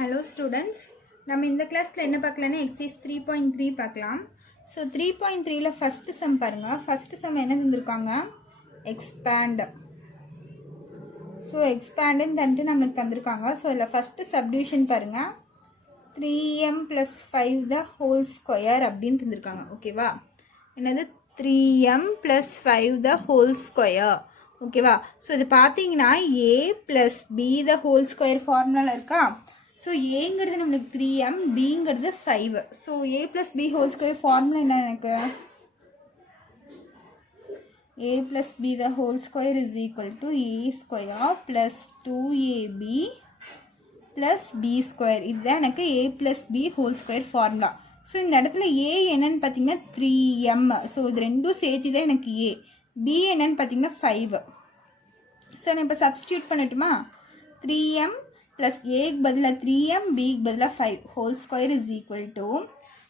Hello students, நம்ம இந்த கிளாஸ்ல என்ன பார்க்கலாம்னா exercise 3.3 பார்க்கலாம். So 3.3ல first sum பாருங்க. first sum என்ன தந்திருக்காங்க? expand. So expand ன்னு தந்துட்டு நமக்கு தந்திருக்காங்க. So இதுல first subdivision பாருங்க. 3m plus 5 the whole square அப்படின்னு தந்திருக்காங்க. ஓகேவா? என்னது 3m plus 5 the whole square. ஓகேவா? ஸோ இது பார்த்தீங்கன்னா a plus b the whole square ஃபார்முலாவில் இருக்கா? ஸோ ஏங்கிறது நம்மளுக்கு 3m, பிங்கிறது 5. So a plus b whole square formula என்ன எனக்கு? a plus b the whole square is equal to a square plus 2ab plus b square. இதுதான் எனக்கு a plus b whole square formula. So இந்த இடத்துல a என்னன்னு பார்த்தீங்கன்னா 3m. So இது ரெண்டும் சேர்த்து தான் எனக்கு a. b என்னன்னு பார்த்தீங்கன்னா 5. ஸோ நான் இப்போ சப்ஸ்டியூட் பண்ணட்டுமா? 3m plus aக்கு பதிலாக 3m, bக்கு பதிலாக 5 whole square is equal to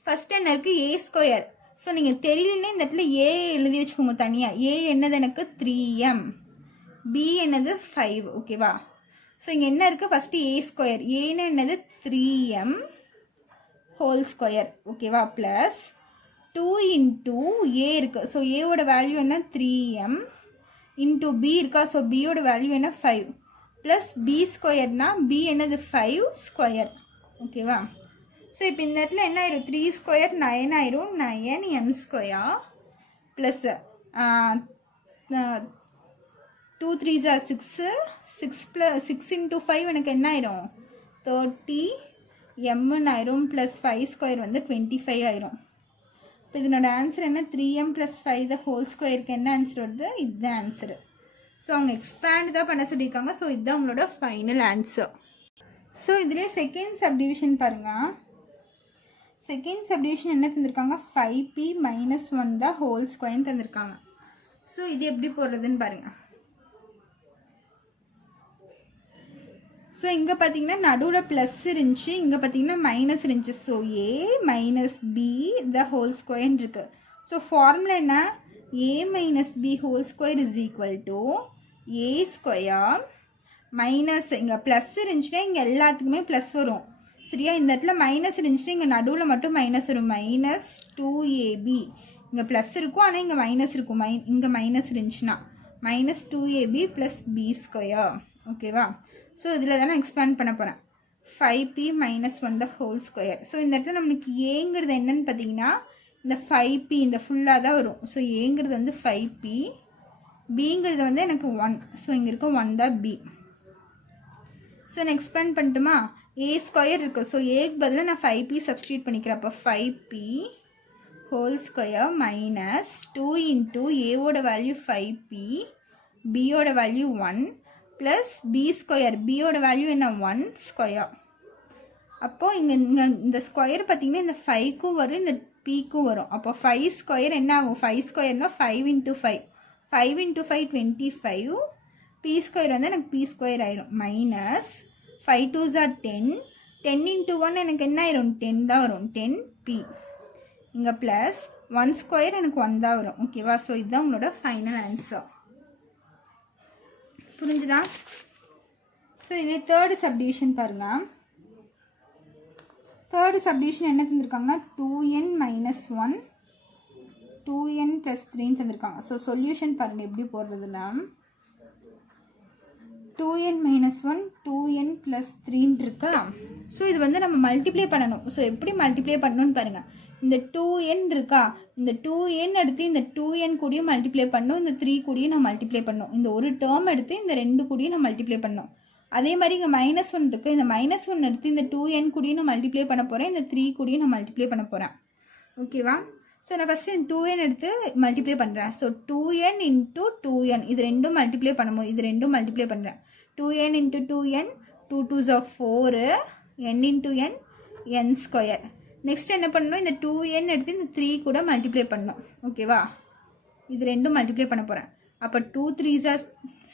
first என்ன இருக்குது a square. ஸோ நீங்கள் தெரியலன்னா இந்த இடத்துல a எழுதி வச்சுக்கோங்க தனியாக. a என்னது எனக்கு 3m, b என்னது 5. ஓகேவா? ஸோ இங்கே என்ன இருக்குது? First a square. ஏன்னு என்னது 3m whole ஸ்கொயர். ஓகேவா? ப்ளஸ் 2 into a இருக்குது. ஸோ ஏவோட வேல்யூ என்ன 3m into b இருக்கா? ஸோ பியோட வேல்யூ என்ன 5 ப்ளஸ் b ஸ்கொயர்னா b என்னது 5 ஸ்கொயர். ஓகேவா? ஸோ இப்போ இந்த இடத்துல என்ன ஆயிரும்? 3 ஸ்கொயர் 9 ஆயிரும். 9m square plus 2 3s are 6. 6 + 6 into 5 எனக்கு என்ன ஆயிரும்? 30m ஆயிரும். ப்ளஸ் 5 ஸ்கொயர் வந்து 25 ஆயிரும். இப்போ இதனோட ஆன்சர் என்ன? 3m plus 5 the whole ஸ்கொயருக்கு என்ன ஆன்சர் வருது? இதுதான் ஆன்சரு. ஸோ அவங்க எக்ஸ்பேண்ட் தான் பண்ண சொல்லியிருக்காங்க. ஸோ இதுதான் அவங்களோட ஃபைனல் ஆன்சர். ஸோ இதுலேயே செகண்ட் சப்டிவிஷன் பாருங்கள். செகண்ட் சப்டிவிஷன் என்ன தந்திருக்காங்க? 5p minus 1 the whole ஸ்கொயர்னு தந்திருக்காங்க. ஸோ இது எப்படி போடுறதுன்னு பாருங்கள். ஸோ இங்கே பார்த்தீங்கன்னா நடுவில் ப்ளஸ் இருந்துச்சு, இங்கே பார்த்தீங்கன்னா மைனஸ் இருந்துச்சு. So a minus b the whole ஸ்கொயர்னு இருக்குது. ஸோ ஃபார்முலா என்ன? a minus b whole square is equal to a square minus இங்கே ப்ளஸ் இருந்துச்சுன்னா இங்கே எல்லாத்துக்குமே ப்ளஸ் வரும். சரியா? இந்த இடத்துல மைனஸ் இருந்துச்சுன்னா இங்கே நடுவில் மட்டும் மைனஸ் வரும். Minus 2ab. இங்கே ப்ளஸ் இருக்கும், ஆனால் இங்கே மைனஸ் இருக்கும். இங்கே மைனஸ் இருந்துச்சுன்னா minus 2ab plus b square. ஓகேவா? ஸோ இதில் தான் நான் எக்ஸ்பேண்ட் பண்ண போகிறேன். 5p minus 1 the whole square. So இந்த இடத்துல நம்மளுக்கு ஏங்கிறது என்னன்னு பார்த்தீங்கன்னா இந்த 5p இந்த ஃபுல்லாக தான் வரும். ஸோ ஏங்கிறது வந்து 5p, பிங்கிறது வந்து எனக்கு 1. ஸோ இங்கே இருக்க 1 தான் b. ஸோ நான் எக்ஸ்பேண்ட் பண்ணட்டுமா? a ஸ்கொயர் இருக்குது. ஸோ ஏக்கு பதிலாக நான் 5p சப்ஸ்டியூட் பண்ணிக்கிறேன். அப்போ 5p whole square minus 2 into ஏவோட வேல்யூ 5p, பியோட வேல்யூ 1 ப்ளஸ் b ஸ்கொயர். பியோட வேல்யூ என்ன? 1 ஸ்கொயர். அப்போது இங்கே இந்த ஸ்கொயர் பார்த்திங்கன்னா இந்த 5க்கும் வரும், இந்த pக்கும் வரும். அப்போ 5 ஸ்கொயர் என்ன ஆகும்? 5 ஸ்கொயர்னால் 5 into 5. 5 into 5 25. p ஸ்கொயர் வந்து எனக்கு p ஸ்கொயர் ஆயிரும். Minus 5 2s are 10. 10 into 1 எனக்கு என்ன ஆயிரும்? 10 தான் வரும். 10p. இங்கே ப்ளஸ் 1 ஸ்கொயர் எனக்கு 1 தான் வரும். ஓகேவா? ஸோ இதுதான் உங்களோட ஃபைனல் ஆன்சர். புரிஞ்சுதா? ஸோ இது தேர்டு சப்டிவிஷன் பாருங்கள். தேர்டு சப்டிவிஷன் என்ன தந்திருக்காங்கன்னா 2n minus 1 2n plus 3 தந்திருக்காங்க. ஸோ சொல்யூஷன் பாருங்கள் எப்படி போடுறதுன்னா 2n minus 1 2n plus 3 இருக்கா? ஸோ இது வந்து நம்ம மல்டிப்ளை பண்ணணும். ஸோ எப்படி மல்டிப்ளை பண்ணணும்னு பாருங்கள். இந்த 2n இருக்கா? இந்த 2n எடுத்து இந்த 2n கூடயும் மல்டிப்ளை பண்ணணும், இந்த 3 கூடயும் நான் மல்டிப்ளை பண்ணணும். இந்த ஒரு டேர்ம் எடுத்து இந்த 2 கூடயும் நான் மல்டிப்ளை பண்ணணும். அதே மாதிரி இங்கே மைனஸ் 1 இருக்குது. இந்த மைனஸ் 1 எடுத்து இந்த 2n கூடயும் நான் மல்டிப்ளை பண்ண போகிறேன், இந்த 3 கூடயும் நான் மல்டிப்ளை பண்ண போகிறேன். ஓகேவா? ஸோ நான் ஃபஸ்ட்டு இந்த 2n எடுத்து மல்டிப்ளை பண்ணுறேன். ஸோ 2n into 2n இது ரெண்டும் மல்டிப்ளை பண்ணும்போது இது ரெண்டும் மல்டிப்ளை பண்ணுறேன். 2n into 2n 2 2s are 4 n into n n square. Next என்ன பண்ணணும்? இந்த 2n எடுத்து இந்த 3 கூட மல்டிப்ளை பண்ணணும். ஓகேவா? இது ரெண்டும் மல்டிப்ளை பண்ண போகிறேன். அப்போ 2 3s are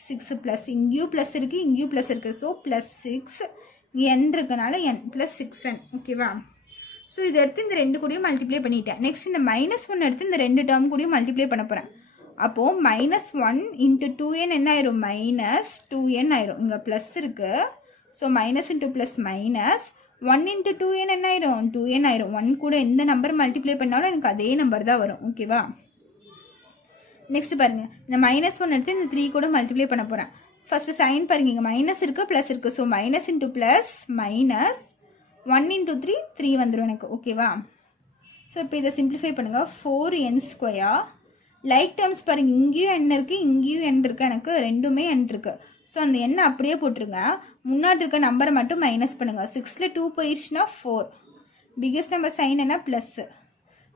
6 ப்ளஸ் இங்கேயும் ப்ளஸ் இருக்குது, இங்கேயும் ப்ளஸ் இருக்குது. ஸோ ப்ளஸ் 6 n இருக்கனால n ப்ளஸ் 6n. ஓகேவா? ஸோ இதை எடுத்து இந்த 2 கூடயும் மல்டிப்ளை பண்ணிட்டேன். நெக்ஸ்ட் இந்த மைனஸ் 1 எடுத்து இந்த 2 டேர்ம் கூடயும் மல்டிப்ளை பண்ண போகிறேன். அப்போது மைனஸ் 1 into 2n என்ன ஆயிரும்? மைனஸ் 2n ஆயிரும். இங்கே ப்ளஸ் இருக்குது. So minus into plus minus 1 into 2n என்ன ஆயிரும் 2n ஆயிரும். 1 கூட எந்த நம்பர் மல்டிப்ளை பண்ணாலும் எனக்கு அதே நம்பர் தான் வரும். ஓகேவா? நெக்ஸ்ட் பாருங்க, இந்த -1 எடுத்து இந்த 3 கூட மல்டிப்ளை பண்ண போகிறேன். ஃபர்ஸ்ட் சைன் பாருங்க, இங்கே மைனஸ் இருக்குது ப்ளஸ் இருக்குது. So minus into plus minus 1 into 3 3 வந்துடும் எனக்கு. ஓகேவா? ஸோ இப்போ இதை சிம்பிளிஃபை பண்ணுங்கள். 4n². லைக் டேர்ம்ஸ் பாருங்க, இங்கேயும் n இருக்குது இங்கேயும் n இருக்குது, எனக்கு ரெண்டுமே n இருக்குது. ஸோ அந்த எண்ணை அப்படியே போட்டுருங்க. முன்னாடி இருக்க நம்பரை மட்டும் மைனஸ் பண்ணுங்கள். 6ல் 2 போயிடுச்சுன்னா 4. பிக்கஸ்ட் நம்பர் சைன் என்ன plus.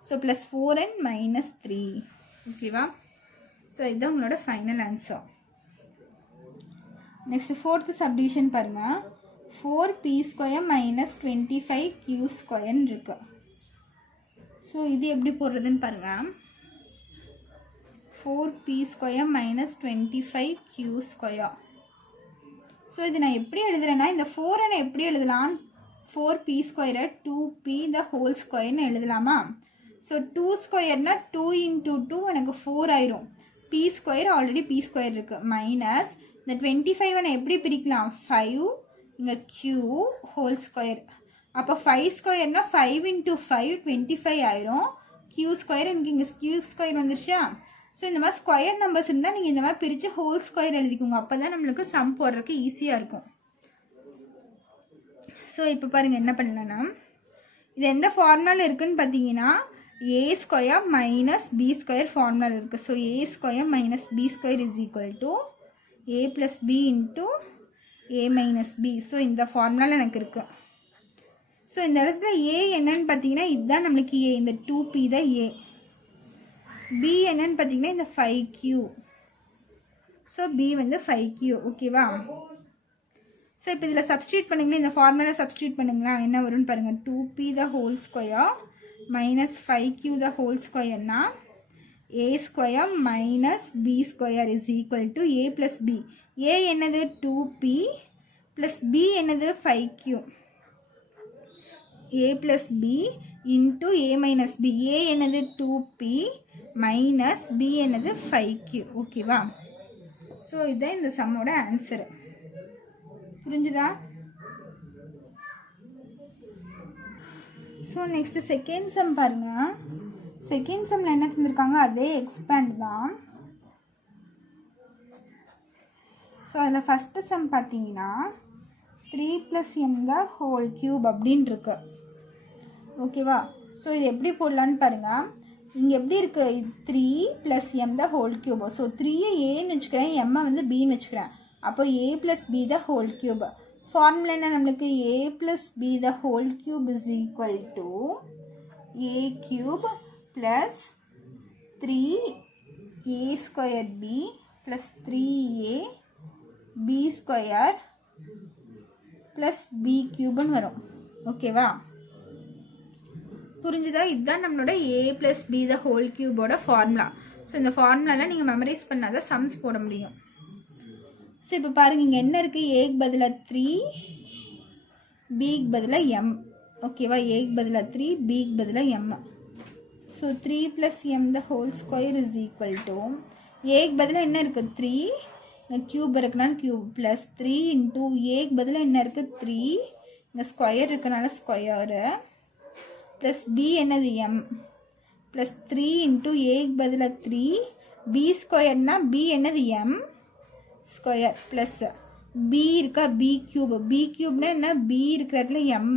So plus 4n minus 3. ஓகேவா? ஸோ இதுதான் உங்களோட final answer. Next fourth subdivision பாருங்கள். 4p² மைனஸ் 25q² இருக்கு. ஸோ இது எப்படி போடுறதுன்னு பாருங்கள். 4p² minus 25q². ஸோ இது நான் எப்படி எழுதுறேன்னா, இந்த 4 நான் எப்படி எழுதலாம், 4p² 2p the whole square எழுதலாமா? ஸோ 2² 2 into 2 எனக்கு 4 ஆயிரும். p² ஆல்ரெடி p² இருக்குது. மைனஸ் இந்த 25 நான் எப்படி பிரிக்கலாம், 5 இங்கே q ஹோல் ஸ்கொயர். அப்போ 5² 5 into 5 25 ஆயிரும். q² எனக்கு இங்கே q² வந்துருச்சா? ஸோ இந்த மாதிரி ஸ்கொயர் நம்பர்ஸ் இருந்தால் நீங்கள் இந்த மாதிரி பிரித்து ஹோல் ஸ்கொயர் எழுதிக்கோங்க. அப்போ தான் நம்மளுக்கு சம் போடுறதுக்கு ஈஸியாக இருக்கும். ஸோ இப்போ பாருங்கள் என்ன பண்ணலான்னா, இது எந்த ஃபார்முலாவில் இருக்குதுன்னு பார்த்தீங்கன்னா a² மைனஸ் b² ஃபார்முலாவில் இருக்குது. So a² minus b² is equal to a plus b into a minus b. So இந்த ஃபார்முலாவில் எனக்கு இருக்குது. ஸோ இந்த இடத்துல a என்னன்னு பார்த்தீங்கன்னா இதுதான் நம்மளுக்கு a, இந்த 2p தான் a. b என்னன்னு பார்த்தீங்கன்னா இந்த 5q. ஸோ b வந்து 5q. ஓகேவா? ஸோ இப்போ இதில் சப்ஸ்டியூட் பண்ணிங்கன்னா, இந்த ஃபார்முலா சப்ஸ்டியூட் பண்ணுங்களா, என்ன வரும்னு பாருங்கள். 2p the whole square minus 5q the whole squareனா a² minus b² is equal to a plus b. a என்னது 2p ப்ளஸ் b என்னது 5q. a plus b into a minus b. a என்னது 2p minus b என்னது 5q. ஓகேவா? So இதுதான் இந்த சம்மோட answer. புரிஞ்சுதா? So next second sum பாருங்கள். Second சம்மில் என்ன தந்திருக்காங்க, அதே எக்ஸ்பேண்ட் தான். ஸோ அதில் ஃபஸ்ட்டு சம் பார்த்தீங்கன்னா 3 + m the whole cube அப்படின்னு இருக்கு. ஓகேவா? ஸோ இது எப்படி போடலான்னு பாருங்கள். இங்கே எப்படி இருக்குது, 3 + m the whole cube. So 3 ஏன்னு வச்சுக்கிறேன், m வந்து பின்னு வச்சுக்கிறேன். அப்போ a + b the whole cube. Formula என்ன நம்மளுக்கு, a + b the whole cube is equal to a³ plus 3a² b plus 3a b² plus b³ வரும். ஓகேவா? புரிஞ்சுதா? இதுதான் நம்மளோட a + b the whole cubeோட ஃபார்முலா. ஸோ இந்த ஃபார்முலாவில் நீங்கள் மெமரைஸ் பண்ணாதான் சம்ஸ் போட முடியும். ஸோ இப்போ பாருங்கள், இங்கே என்ன இருக்குது, ஏக்கு பதிலாக 3 பிக்கு பதிலாக m. ஓகேவா? ஏக்கு பதிலாக 3 பிக்கு பதிலாக m. So 3 + m the whole square is equal to ஏக்கு பதிலாக என்ன இருக்குது 3, இங்கே க்யூப் இருக்குனால க்யூப் ப்ளஸ் 3 இன்ட்டு ஏக்கு பதிலாக என்ன இருக்குது 3, இங்கே ஸ்கொயர் இருக்கனால ஸ்கொயரு ப்ளஸ் b என்னது m ப்ளஸ் 3 இன்ட்டு ஏக்கு பதிலாக 3 b² b என்னது m ஸ்கொயர் ப்ளஸ் b இருக்கா b³ b³ என்ன b இருக்கிற இடத்துல m,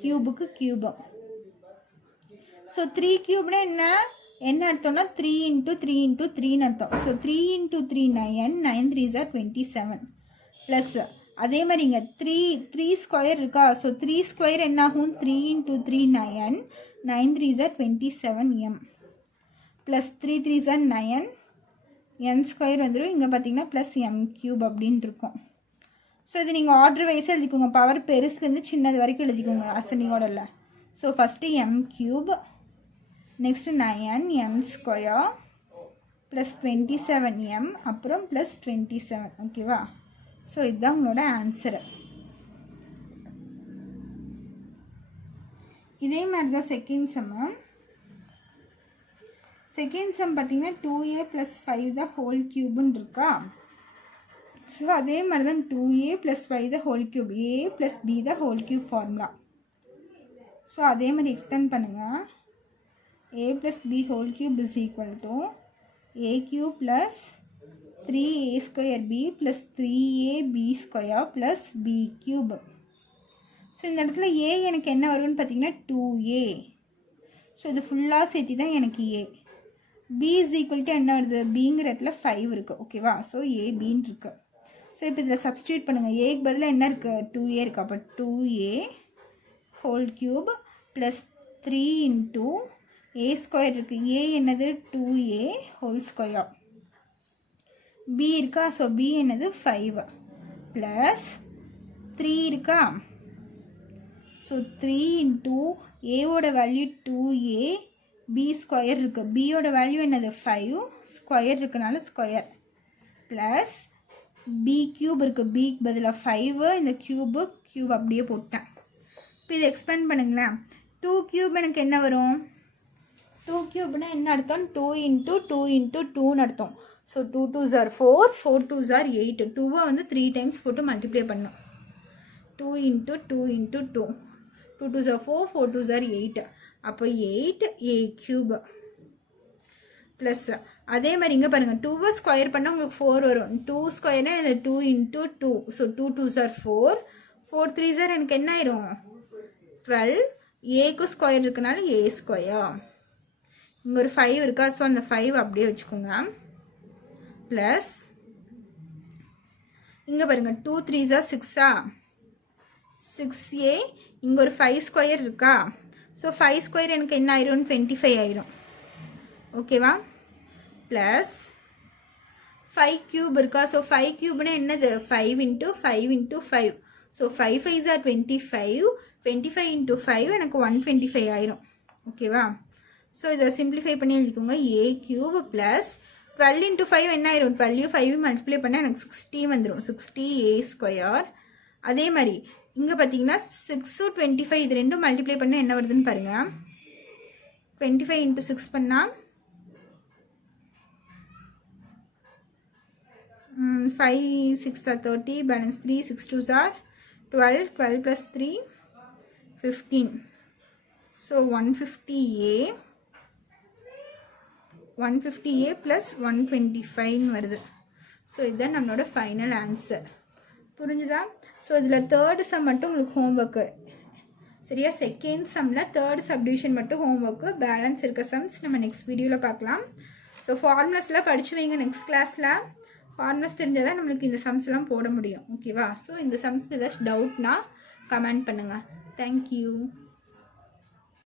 க்யூபுக்கு க்யூபு. ஸோ 3³ என்ன அர்த்தம்னா 3 × 3 × 3 அர்த்தம். ஸோ 3 × 3 9, 9 3s are 27 ப்ளஸ் அதே மாதிரி இங்கே 3 ஸ்கொயர் இருக்கா. ஸோ 3² என்ன ஆகும், 3 × 3 9, 9 3s are 27m plus 3 3s are 9, m² வந்துடும். இங்கே பார்த்தீங்கன்னா ப்ளஸ் m³ அப்படின்னு இருக்கும். ஸோ இது நீங்கள் ஆர்டர் வைஸாக எழுதிக்கோங்க, பவர் பெருசுலேருந்து சின்னது வரைக்கும் எழுதிக்கோங்க அசனிங் ஆர்டரில். So first m³ next 9m² plus 27m அப்புறம் ப்ளஸ் 27. ஓகேவா? ஸோ இதுதான் உங்களோட ஆன்சரு. இதே மாதிரி தான் செகண்ட் சம்மு. செகண்ட் சம் பார்த்தீங்கன்னா 2a + 5 the whole cubeன்னு இருக்கா. ஸோ அதே மாதிரி தான் 2a + y the whole cube, a + b the whole cube formula. So அதே மாதிரி எக்ஸ்டெண்ட் பண்ணுங்கள். a + b whole cube is equal to a cube plus 3a² b + 3ab² plus b cube. So இந்த இடத்துல a எனக்கு என்ன வரும்னு பார்த்தீங்கன்னா 2a. So இது ஃபுல்லாக சேர்த்தி தான் எனக்கு a. b is equal to என்ன வருது, பிங்கிற இடத்துல 5 இருக்குது. ஓகேவா? ஸோ ஏபின்னு இருக்குது. ஸோ இப்போ இதில் சப்ஸ்டியூட் பண்ணுங்கள். ஏக்கு பதிலாக என்ன இருக்குது, 2a இருக்குது. அப்போ 2a whole cube plus 3 × a² இருக்குது. a என்னது 2a ஹோல் ஸ்கொயர். b இருக்கா? ஸோ b என்னது 5 ப்ளஸ் 3 இருக்கா? So 3 × a value 2a, b² இருக்குது. b வேல்யூ என்னது 5, ஸ்கொயர் இருக்கனால ஸ்கொயர் ப்ளஸ் b கியூப் இருக்குது. பிக்கு பதிலாக 5, இந்த கியூப் அப்படியே போட்டேன். இப்போ இதை எக்ஸ்பேண்ட் பண்ணுங்களேன். 2 கியூப் எனக்கு என்ன வரும், 2 கியூப்னா என்ன அர்த்தம், 2 × 2 × 2ன்னு அர்த்தம். So 2 2s are 4, 4 2s are 8. 2வை வந்து 3 டைம்ஸ் போட்டு மல்டிப்ளை பண்ணோம். 2 × 2 × 2, 2 2s are 4, 4 2s are 8. அப்போ 8a³ ப்ளஸ் அதே மாதிரி இங்கே பாருங்கள், 2வை ஸ்கொயர் பண்ணால் உங்களுக்கு 4 வரும். 2 ஸ்கொயர்னா இந்த 2 × 2. So 2 2s are 4, 4 3s are எனக்கு என்ன ஆயிரும் 12. ஏக்கு ஸ்கொயர் இருக்கனால a². இங்கே ஒரு 5 இருக்கா? ஸோ அந்த 5 அப்படியே வச்சுக்கோங்க. ப்ளஸ் இங்கே பாருங்கள், 2 3s are 6ஆ, 6a. இங்கே ஒரு 5² இருக்கா? ஸோ 5² எனக்கு என்ன ஆயிரும், 25 ஆயிரும். ஓகேவா? ப்ளஸ் 5 கியூப் இருக்கா? ஸோ 5 கியூப்னா என்னது, 5 × 5 × 5. ஸோ 5 5s are 25, 25 × 5 எனக்கு 125 ஆயிரும். ஓகேவா? ஸோ இதை சிம்பிளிஃபை பண்ணி எழுதிக்கோங்க. a³ ப்ளஸ் 12 × 5 என்ன ஆயிரும், 12 5 மல்டிப்ளை பண்ணால் எனக்கு 60 வந்துடும். 60a². அதே மாதிரி இங்கே பார்த்தீங்கன்னா 6 25 இது ரெண்டும் மல்டிப்ளை பண்ணால் என்ன வருதுன்னு பாருங்கள். 25 × 6 பண்ணால் 5 6 are 30, balance 3, 6 2s are 12, 12 plus 3 15. So 150a plus 125 வருது. ஸோ இதுதான் நம்மளோட ஃபைனல் ஆன்சர். புரிஞ்சுதா? ஸோ இதில் தேர்டு சம் மட்டும் உங்களுக்கு ஹோம்ஒர்க்கு சரியா. செகண்ட் சம்மில் தேர்ட் சப்டிவிஷன் மட்டும் ஹோம்ஒர்க்கு. பேலன்ஸ் இருக்க சம்ஸ் நம்ம நெக்ஸ்ட் வீடியோவில் பார்க்கலாம். ஸோ ஃபார்முலாஸ்லாம் படித்து வைங்க. நெக்ஸ்ட் கிளாஸில் ஃபார்முலாஸ் தெரிஞ்சால் தான் நம்மளுக்கு இந்த சம்ஸ்லாம் போட முடியும். ஓகேவா? ஸோ இந்த சம்ஸ்க்கு ஏதாச்சும் டவுட்னா கமெண்ட் பண்ணுங்கள். தேங்க்யூ.